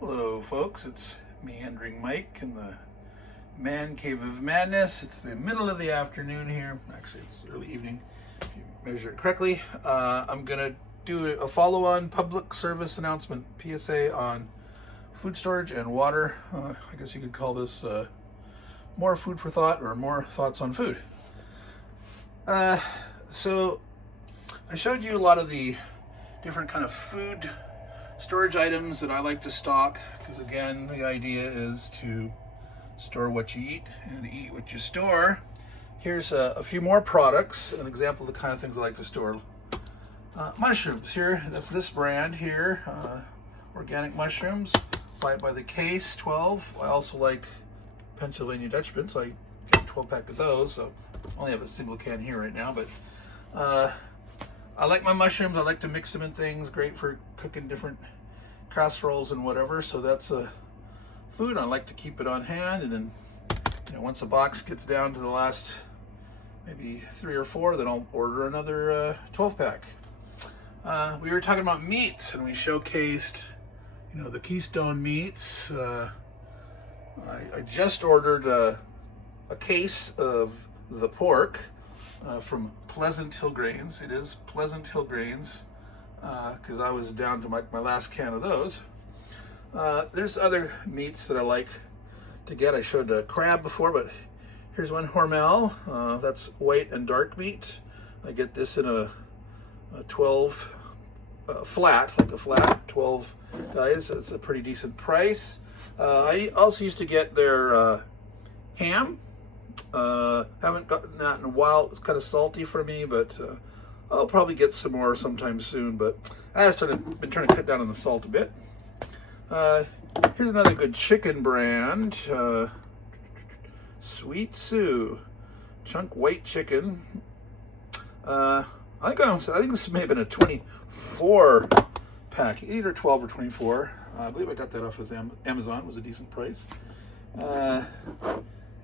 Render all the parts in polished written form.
Hello folks, it's Meandering Mike in the Man Cave of Madness. It's the middle of the afternoon here. Actually, it's early evening if you measure it correctly. I'm going to do a follow-on public service announcement, PSA, on food storage and water. I guess you could call this more food for thought or more thoughts on food. So I showed you a lot of the different kind of food storage items that I like to stock, because again, the idea is to store what you eat and eat what you store. Here's a few more products, an example of the kind of things I like to store. Mushrooms here, that's this brand here, organic mushrooms, buy it by the case, 12. I also like Pennsylvania Dutchman, so I get a 12-pack of those. So I only have a single can here right now, but I like my mushrooms. I like to mix them in things. Great for cooking different casseroles and whatever. So that's a food. I like to keep it on hand, and then once a box gets down to the last maybe 3 or 4, then I'll order another 12-pack. We were talking about meats, and we showcased the Keystone meats. I just ordered a case of the pork from Pleasant Hill Grains. It is Pleasant Hill Grains, because I was down to my last can of those. There's other meats that I like to get. I showed crab before, but here's one, Hormel. That's white and dark meat. I get this in a 12 flat, like a flat 12 guys. It's a pretty decent price. I also used to get their ham. Haven't gotten that in a while. It's kind of salty for me, but I'll probably get some more sometime soon. But I been trying to cut down on the salt a bit. Here's another good chicken brand, Sweet Sue, chunk white chicken. I think this may have been a 24 pack, either 12 or 24. I believe I got that off of Amazon. It was a decent price.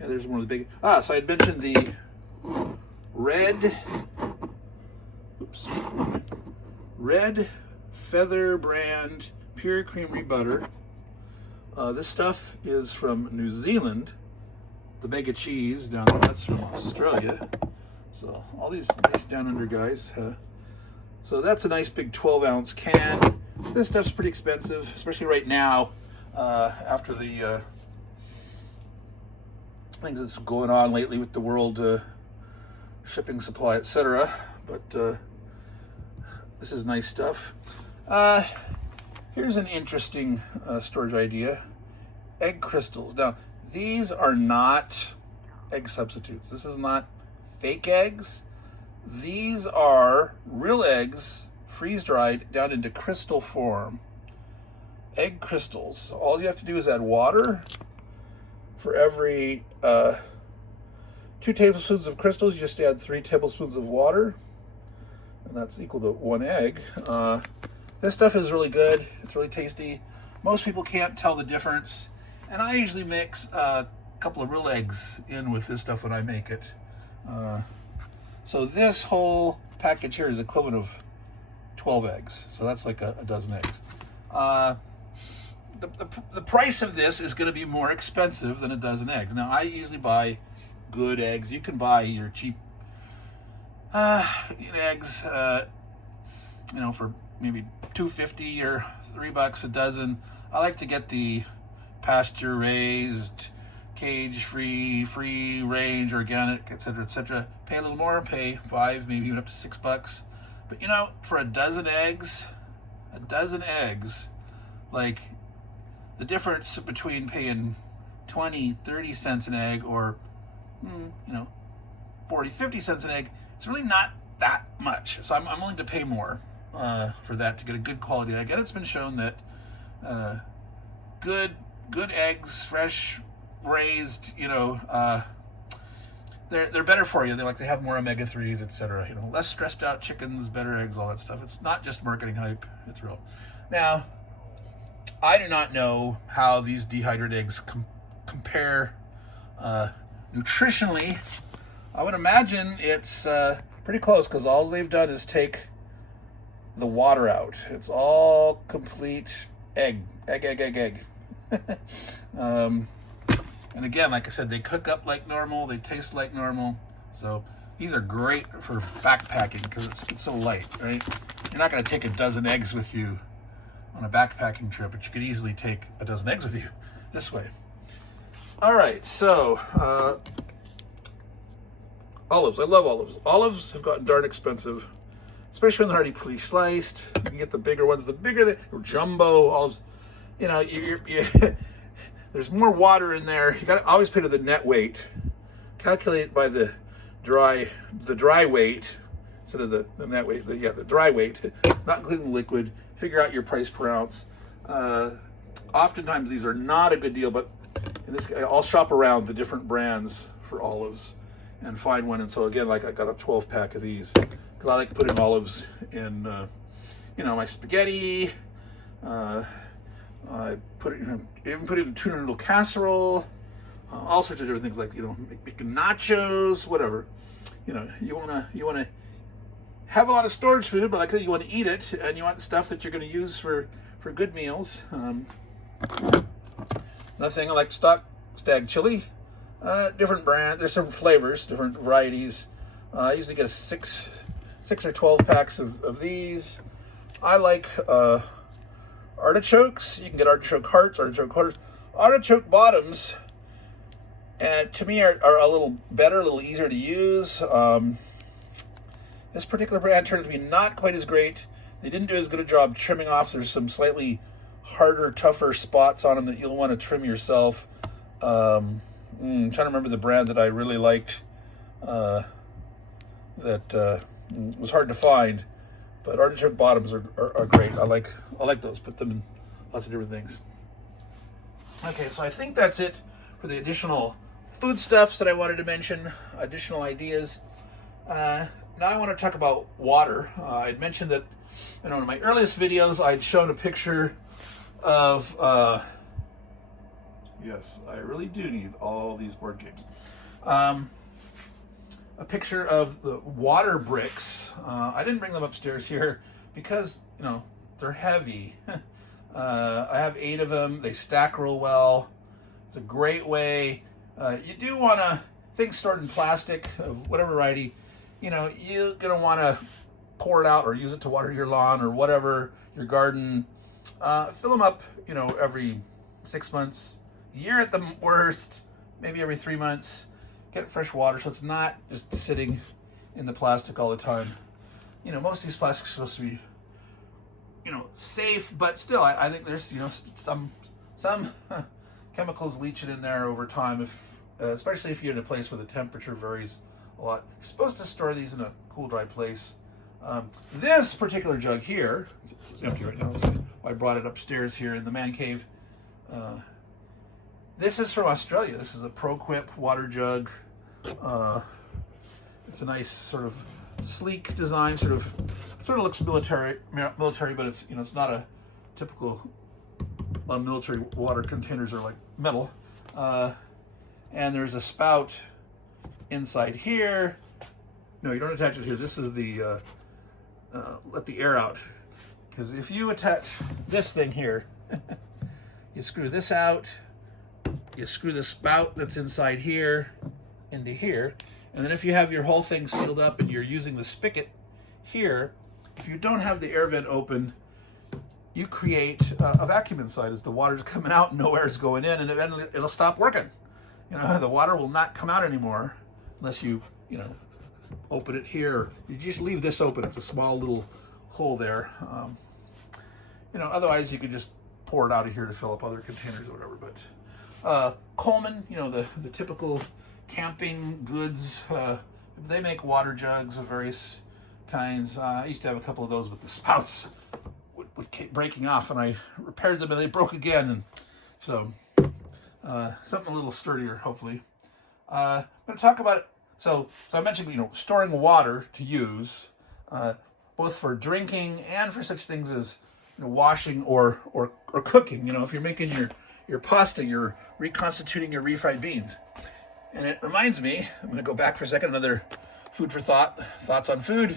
Yeah, there's one of the big. So I had mentioned the red feather brand pure creamery butter. This stuff is from New Zealand. The bag of cheese down there, that's from Australia. So all these nice down under guys. So that's a nice big 12-ounce can. This stuff's pretty expensive, especially right now after the things that's going on lately with the world shipping supply, etc. But this is nice stuff. Here's an interesting storage idea. Egg crystals. Now, these are not egg substitutes. This is not fake eggs. These are real eggs, freeze-dried down into crystal form. Egg crystals. All you have to do is add water. For every 2 tablespoons of crystals, you just add 3 tablespoons of water, and that's equal to 1 egg. This stuff is really good. It's really tasty. Most people can't tell the difference, and I usually mix a couple of real eggs in with this stuff when I make it. So this whole package here is equivalent of 12 eggs. So that's like a dozen eggs. The price of this is going to be more expensive than a dozen eggs. Now, I usually buy good eggs. You can buy your cheap eggs, for maybe $2.50 or $3 a dozen. I like to get the pasture-raised, cage-free, free-range, organic, etc., Pay a little more, pay $5, maybe even up to $6. But for a dozen eggs, like the difference between paying 20, 30 cents an egg or 40, 50 cents an egg, it's really not that much. So I'm willing to pay more for that to get a good quality egg. And it's been shown that good eggs, fresh raised, they're better for you. They have more omega-3s, etc. Less stressed out chickens, better eggs, all that stuff. It's not just marketing hype, it's real. Now, I do not know how these dehydrated eggs compare nutritionally. I would imagine it's pretty close, because all they've done is take the water out. It's all complete egg. And again, like I said, they cook up like normal, they taste like normal. So these are great for backpacking because it's so light, right? You're not going to take a dozen eggs with you on a backpacking trip, but you could easily take a dozen eggs with you this way. All right, so olives. I love olives. Olives have gotten darn expensive, especially when they're already pre-sliced. You can get the bigger ones. The bigger the jumbo olives, you know, there's more water in there. You got to always pay to the net weight. Calculate by the dry weight instead of the net weight. The dry weight, not including the liquid. Figure out your price per ounce. Oftentimes these are not a good deal, but in this, I'll shop around the different brands for olives and find one. And so again, like I got a 12 pack of these because I like putting olives in, you know, my spaghetti. I even put it in tuna noodle casserole. All sorts of different things, like, you know, making nachos, whatever. You know, you wanna have a lot of storage food, but like you want to eat it, and you want stuff that you're going to use for good meals. Another thing, I like to stock stag chili. Different brand. There's some flavors, different varieties. I usually get 6 or 12 packs of these. I like artichokes. You can get artichoke hearts, artichoke quarters. Artichoke bottoms, to me, are a little better, a little easier to use. This particular brand turned out to be not quite as great. They didn't do as good a job trimming off. There's some slightly harder, tougher spots on them that you'll want to trim yourself. I'm trying to remember the brand that I really liked that was hard to find. But artichoke bottoms are great. I like those. Put them in lots of different things. Okay, so I think that's it for the additional foodstuffs that I wanted to mention, additional ideas. Now I want to talk about water. I'd mentioned that in one of my earliest videos, I'd shown a picture of, yes, I really do need all these board games. A picture of the water bricks. I didn't bring them upstairs here because, you know, they're heavy. I have 8 of them. They stack real well. It's a great way. You do want to, things stored in plastic of whatever variety, you know, you're going to want to pour it out or use it to water your lawn or whatever, your garden. Fill them up, you know, every 6 months, a year at the worst, maybe every 3 months. Get fresh water so it's not just sitting in the plastic all the time. You know, most of these plastics are supposed to be, you know, safe, but still, I think there's, you know, some chemicals leaching in there over time, if especially if you're in a place where the temperature varies a lot. You're supposed to store these in a cool, dry place. This particular jug here, it's empty right now, so I brought it upstairs here in the man cave. This is from Australia. This is a ProQuip water jug. It's a nice sort of sleek design, sort of looks military, but it's, you know, it's not a typical. A lot of military water containers are like metal. And there's a spout inside here. No, you don't attach it here. This is the let the air out, because if you attach this thing here, you screw this out, you screw the spout that's inside here into here, and then if you have your whole thing sealed up and you're using the spigot here, if you don't have the air vent open, you create a vacuum inside as the water's coming out, no air's going in, and eventually it'll stop working. You know, the water will not come out anymore unless you know, open it here. You just leave this open. It's a small little hole there. You know, otherwise you could just pour it out of here to fill up other containers or whatever. But Coleman, you know, the typical camping goods, they make water jugs of various kinds. I used to have a couple of those, but the spouts would keep breaking off, and I repaired them and they broke again. And so something a little sturdier, hopefully. I'm going to talk about, so I mentioned, you know, storing water to use, both for drinking and for such things as, you know, washing or cooking. You know, if you're making your pasta, you're reconstituting your refried beans. And it reminds me, I'm going to go back for a second, another food for thoughts on food.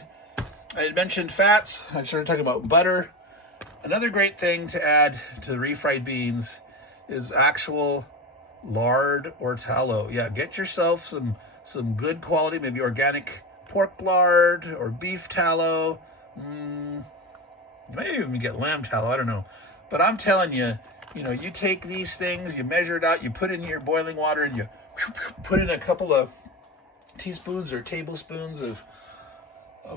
I had mentioned fats. I started talking about butter. Another great thing to add to refried beans is actual lard or tallow. Yeah, get yourself some good quality, maybe organic pork lard or beef tallow. You might even get lamb tallow, I don't know. But I'm telling you, you take these things, you measure it out, you put it in your boiling water, and you put in a couple of teaspoons or tablespoons of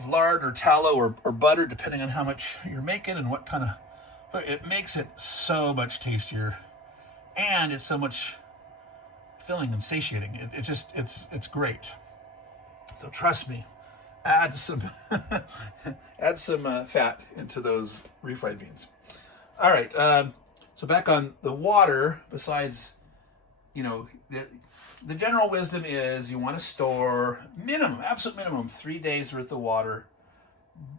lard or tallow or butter, depending on how much you're making and what kind of. It makes it so much tastier, and it's so much filling and satiating. It's great. So trust me, add some fat into those refried beans. All right. So back on the water. Besides, the general wisdom is you want to store absolute minimum 3 days worth of water.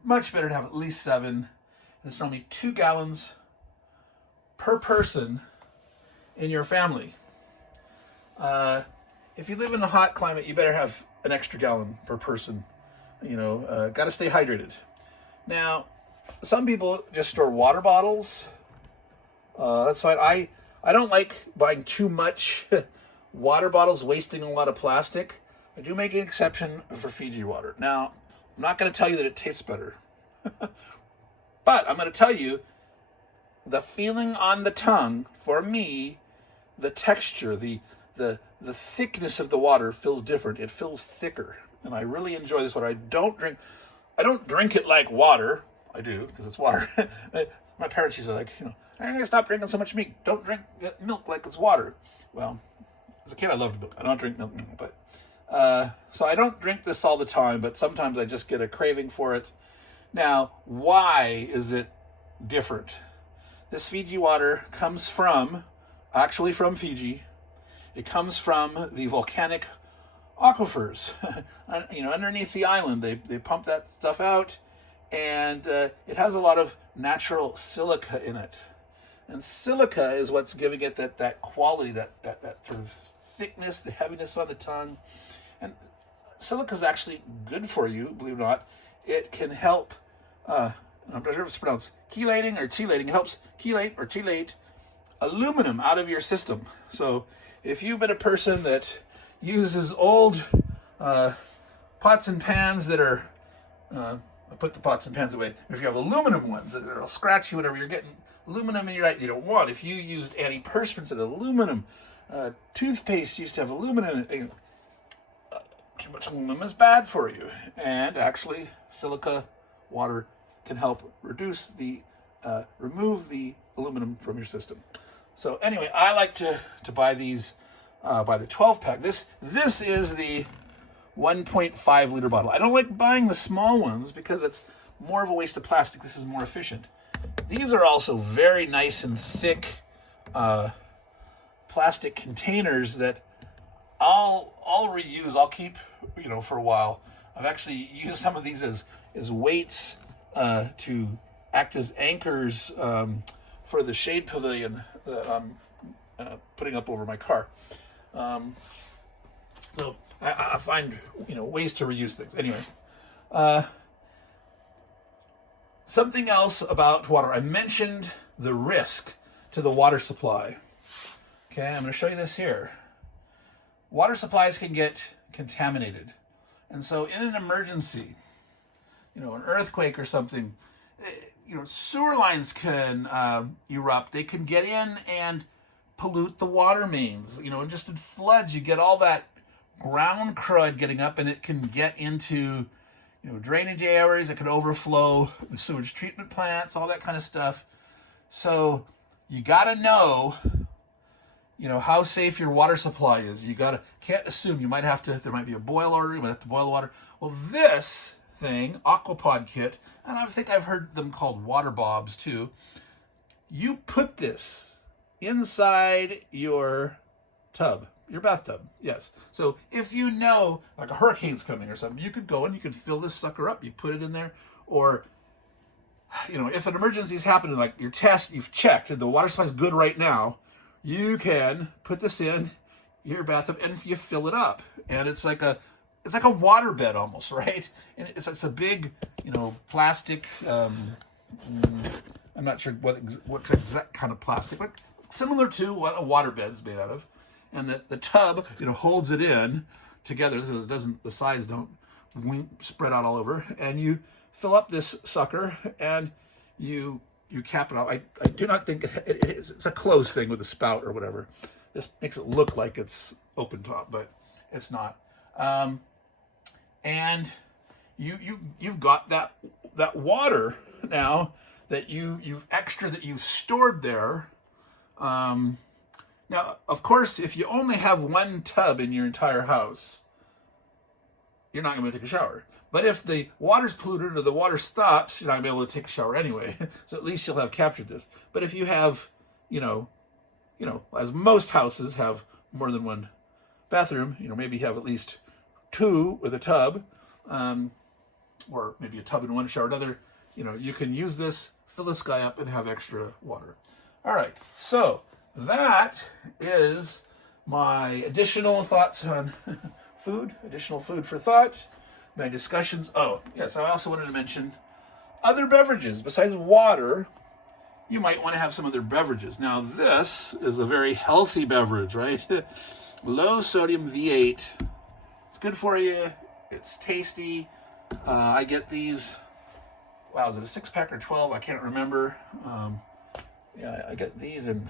Much better to have at least 7. And it's normally 2 gallons per person in your family. If you live in a hot climate, you better have an extra gallon per person. Got to stay hydrated. Now, some people just store water bottles. That's fine. I don't like buying too much water bottles, wasting a lot of plastic. I do make an exception for Fiji water. Now, I'm not going to tell you that it tastes better, but I'm going to tell you the feeling on the tongue, for me, the texture, the thickness of the water feels different. It feels thicker, and I really enjoy this water. I don't drink it like water. I do, because it's water. My parents used to I'm going to stop drinking so much meat. Don't drink milk like it's water. Well, as a kid, I loved milk. I don't drink milk anymore, but so I don't drink this all the time, but sometimes I just get a craving for it. Now, why is it different? This Fiji water comes from Fiji. It comes from the volcanic aquifers. Underneath the island, they pump that stuff out, and it has a lot of natural silica in it. And silica is what's giving it that quality, that sort of thickness, the heaviness on the tongue. And silica is actually good for you, believe it or not. It can help, I'm not sure if it's pronounced chelating or chelating. It helps chelate or chelate aluminum out of your system. So if you've been a person that uses old pots and pans that are, I put the pots and pans away. If you have aluminum ones that are scratchy, whatever, you're getting aluminum in your diet you don't want. If you used antiperspirants that aluminum, toothpaste used to have aluminum in it, too much aluminum is bad for you. And actually, silica water can help remove the aluminum from your system. So anyway, I like to buy these by the 12-pack. This is the 1.5 liter bottle. I don't like buying the small ones because it's more of a waste of plastic. This is more efficient. These are also very nice and thick plastic containers that I'll reuse. I'll keep for a while. I've actually used some of these as weights to act as anchors for the shade pavilion that I'm putting up over my car. So I find ways to reuse things. Anyway, something else about water. I mentioned the risk to the water supply. Okay, I'm going to show you this here. Water supplies can get contaminated, and so in an emergency, an earthquake or something, sewer lines can erupt. They can get in and pollute the water mains. And just in floods, you get all that ground crud getting up, and it can get into drainage areas. It can overflow the sewage treatment plants, all that kind of stuff. So you got to know, how safe your water supply is. Can't assume. There might be a boil order. You might have to boil the water. Well, this thing, Aquapod kit, and I think I've heard them called water bobs too. You put this inside your tub, your bathtub. Yes. So if like a hurricane's coming or something, you could go and you could fill this sucker up. You put it in there, or if an emergency's happening, like your test, you've checked and the water supply's good right now, you can put this in your bathtub and you fill it up, and it's like a water bed almost, right? And it's a big, plastic I'm not sure what exact kind of plastic, but similar to what a waterbed's made out of. And the tub, holds it in together so the sides don't spread out all over. And you fill up this sucker and you cap it off. I do not think it's a closed thing with a spout or whatever. This makes it look like it's open top, but it's not. And you've got that water now that you've stored there. Now, of course, if you only have one tub in your entire house, you're not going to be able to take a shower. But if the water's polluted or the water stops, you're not going to be able to take a shower anyway. So at least you'll have captured this. But if you have, as most houses have more than one bathroom, maybe you have at least two with a tub, or maybe a tub and one shower, another, you can use this, fill this guy up, and have extra water. All right, so that is my additional thoughts on additional food for thought, my discussions. Oh, yes, I also wanted to mention other beverages. Besides water, you might want to have some other beverages. Now, this is a very healthy beverage, right? Low sodium V8. It's good for you. It's tasty. I get these, wow, is it a 6-pack or 12? I can't remember. Yeah, I get these in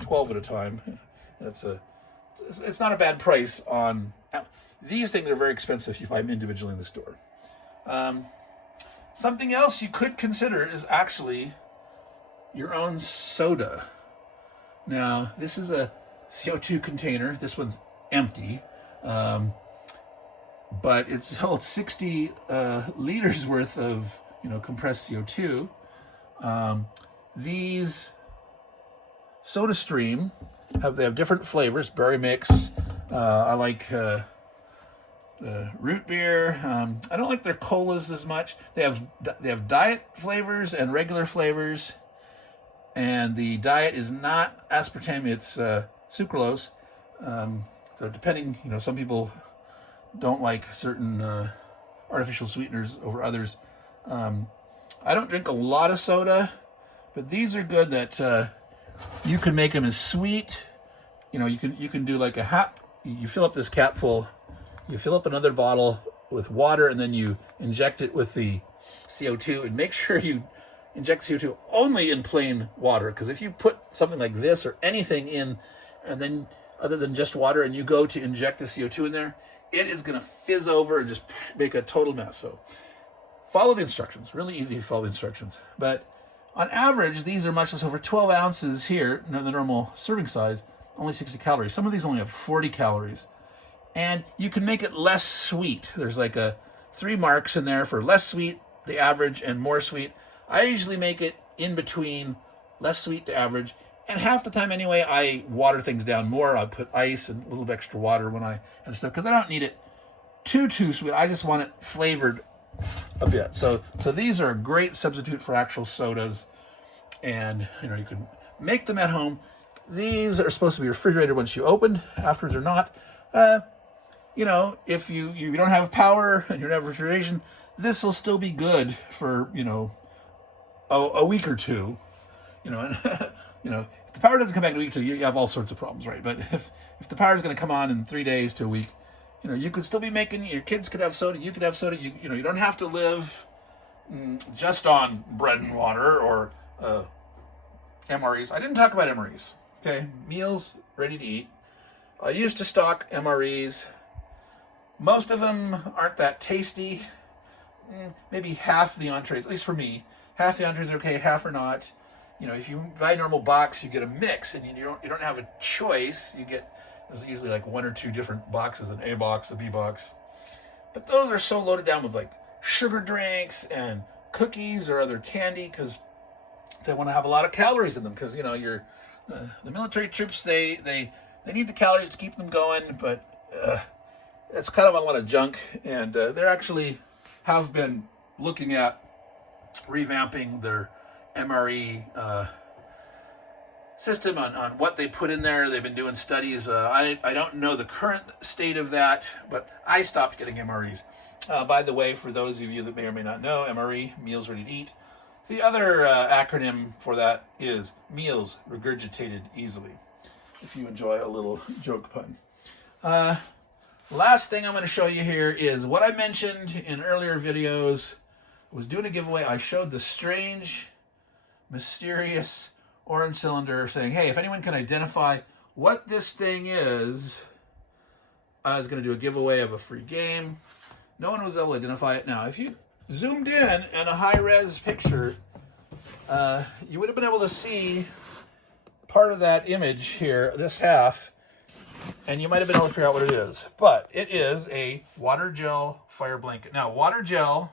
12 at a time. It's not a bad price on, these things are very expensive if you buy them individually in the store. Something else you could consider is actually your own soda. Now, this is a CO2 container. This one's empty. But it's held 60 liters worth of, compressed CO2. These SodaStream they have different flavors. Berry mix. I like the root beer. I don't like their colas as much. They have diet flavors and regular flavors. And the diet is not aspartame, it's sucralose. So depending, some people don't like certain artificial sweeteners over others. I don't drink a lot of soda, but these are good that you can make them as sweet. You can do like a half. You fill up this cap full, you fill up another bottle with water, and then you inject it with the CO2. And make sure you inject CO2 only in plain water, because if you put something like this or anything in, and then other than just water, and you go to inject the CO2 in there, it is going to fizz over and just make a total mess. So follow the instructions. Really easy to follow the instructions. But on average, these are much less, over 12 ounces here, the normal serving size, only 60 calories. Some of these only have 40 calories. And you can make it less sweet. There's like 3 marks in there for less sweet, the average, and more sweet. I usually make it in between less sweet to average. And half the time anyway, I water things down more. I put ice and a little bit extra water and stuff, because I don't need it too sweet. I just want it flavored a bit. So these are a great substitute for actual sodas, and you can make them at home. These are supposed to be refrigerated once you open. Afterwards, they're not. If you don't have power and you don't have refrigeration, this will still be good for a week or two. If the power doesn't come back in a week or two, you have all sorts of problems, right? But if the power is going to come on in 3 days to a week, you could still be making, your kids could have soda, you could have soda. You don't have to live just on bread and water or MREs. I didn't talk about MREs. Okay, meals ready to eat. I used to stock MREs. Most of them aren't that tasty. Maybe half the entrees, at least for me, half the entrees are okay, half are not. If you buy a normal box, you get a mix, and you don't have a choice. There's usually like 1 or 2 different boxes, an A box, a B box. But those are so loaded down with like sugar drinks and cookies or other candy, because they want to have a lot of calories in them. Because the military troops, they need the calories to keep them going, but it's kind of a lot of junk. And they actually have been looking at revamping their MRE system on what they put in there. They've been doing studies. I don't know the current state of that, but I stopped getting MREs. By the way, for those of you that may or may not know, MRE, meals ready to eat, The other acronym for that is meals regurgitated easily, if you enjoy a little joke pun. Last thing I'm going to show you here is what I mentioned in earlier videos. I was doing a giveaway. I showed the strange, mysterious orange cylinder saying, hey, if anyone can identify what this thing is, I was going to do a giveaway of a free game. No one was able to identify it. Now, if you zoomed in a high-res picture, you would have been able to see part of that image here, this half, and you might have been able to figure out what it is. But it is a water gel fire blanket. Now, water gel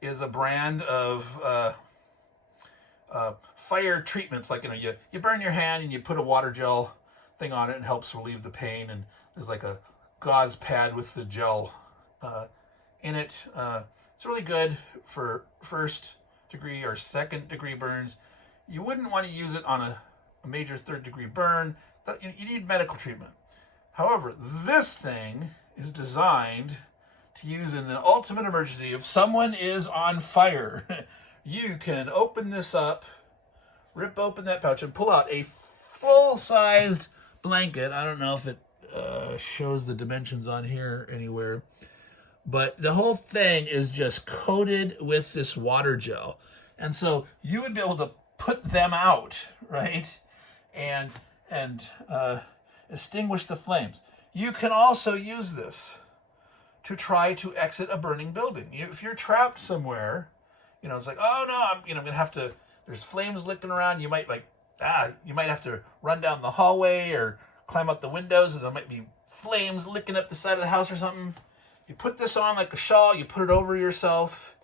is a brand of fire treatments. Like, you burn your hand and you put a water gel thing on it and it helps relieve the pain. And there's like a gauze pad with the gel in it. It's really good for first degree or second degree burns. You wouldn't want to use it on a major third degree burn. You need medical treatment. However, this thing is designed to use in the ultimate emergency. If someone is on fire, you can open this up, rip open that pouch, and pull out a full-sized blanket. I don't know if it shows the dimensions on here anywhere, but the whole thing is just coated with this water gel. And so you would be able to put them out, right? And extinguish the flames. You can also use this to try to exit a burning building. If you're trapped somewhere, it's like, oh no, I'm gonna have to, there's flames licking around. You might you might have to run down the hallway or climb out the windows, and there might be flames licking up the side of the house or something. You put this on like a shawl, you put it over yourself,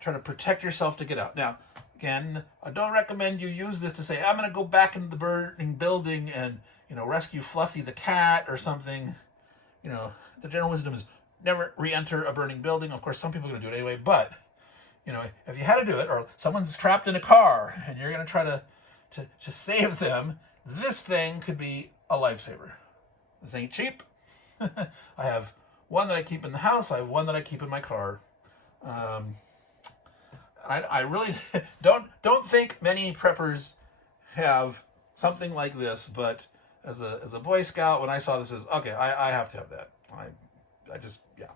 try to protect yourself to get out. Now, again, I don't recommend you use this to say, I'm going to go back into the burning building and, rescue Fluffy the cat or something. The general wisdom is never re-enter a burning building. Of course, some people are going to do it anyway, but, if you had to do it, or someone's trapped in a car and you're going to try to save them, this thing could be a lifesaver. This ain't cheap. I have one that I keep in the house. I have one that I keep in my car. I really don't think many preppers have something like this, but as a Boy Scout, when I saw this, okay, I have to have that. I just, yeah.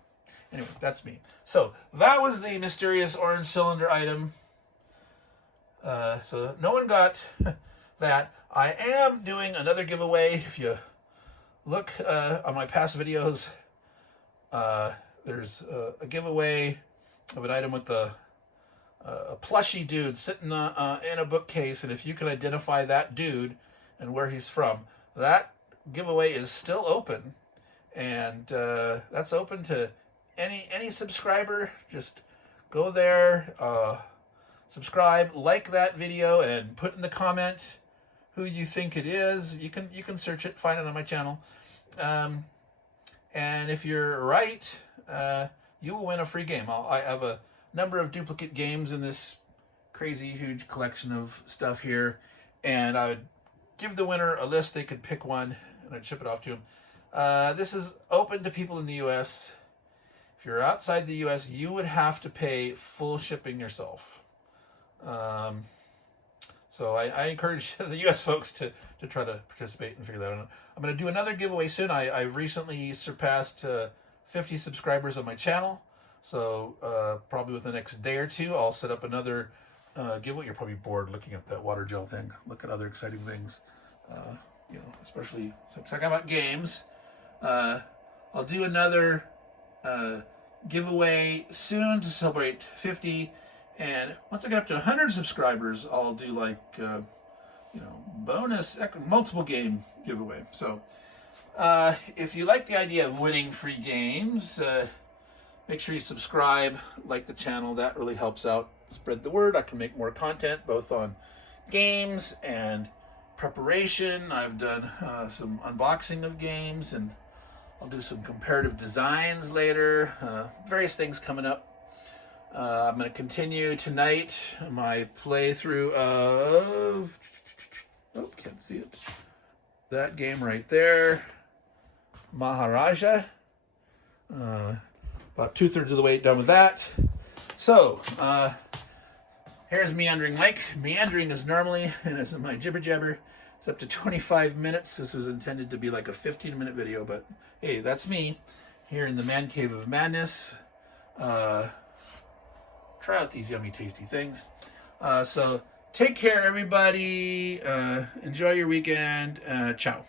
Anyway, that's me. So that was the mysterious orange cylinder item. So no one got that. I am doing another giveaway. If you look on my past videos, there's a giveaway of an item with a plushy dude sitting in a bookcase, and if you can identify that dude and where he's from, that giveaway is still open, and that's open to any subscriber. Just go there, subscribe, like that video, and put in the comment who you think it is. You can search it, find it on my channel, and if you're right, you will win a free game. I have a number of duplicate games in this crazy huge collection of stuff here, and I would give the winner a list. They could pick one and I'd ship it off to them. This is open to people in the US. If you're outside the US, you would have to pay full shipping yourself. So I encourage the US folks to try to participate and figure that out. I'm going to do another giveaway soon. I've recently surpassed 50 subscribers on my channel. So probably within the next day or two, I'll set up another giveaway. You're probably bored looking at that water gel thing. Look at other exciting things, especially since talking about games. I'll do another giveaway soon to celebrate 50. And once I get up to 100 subscribers, I'll do like, bonus multiple game giveaway. So if you like the idea of winning free games, make sure you subscribe, like the channel. That really helps out spread the word. I can make more content both on games and preparation. I've done some unboxing of games, and I'll do some comparative designs later. Various things coming up. I'm going to continue tonight my playthrough of, can't see it, that game right there, Maharaja. About 2/3 of the way done with that. So, Here's Meandering Mike. Meandering is normally, and as my jibber jabber, it's up to 25 minutes. This was intended to be like a 15-minute video, but hey, that's me here in the man cave of madness. Try out these yummy, tasty things. So take care, everybody. Enjoy your weekend. Ciao.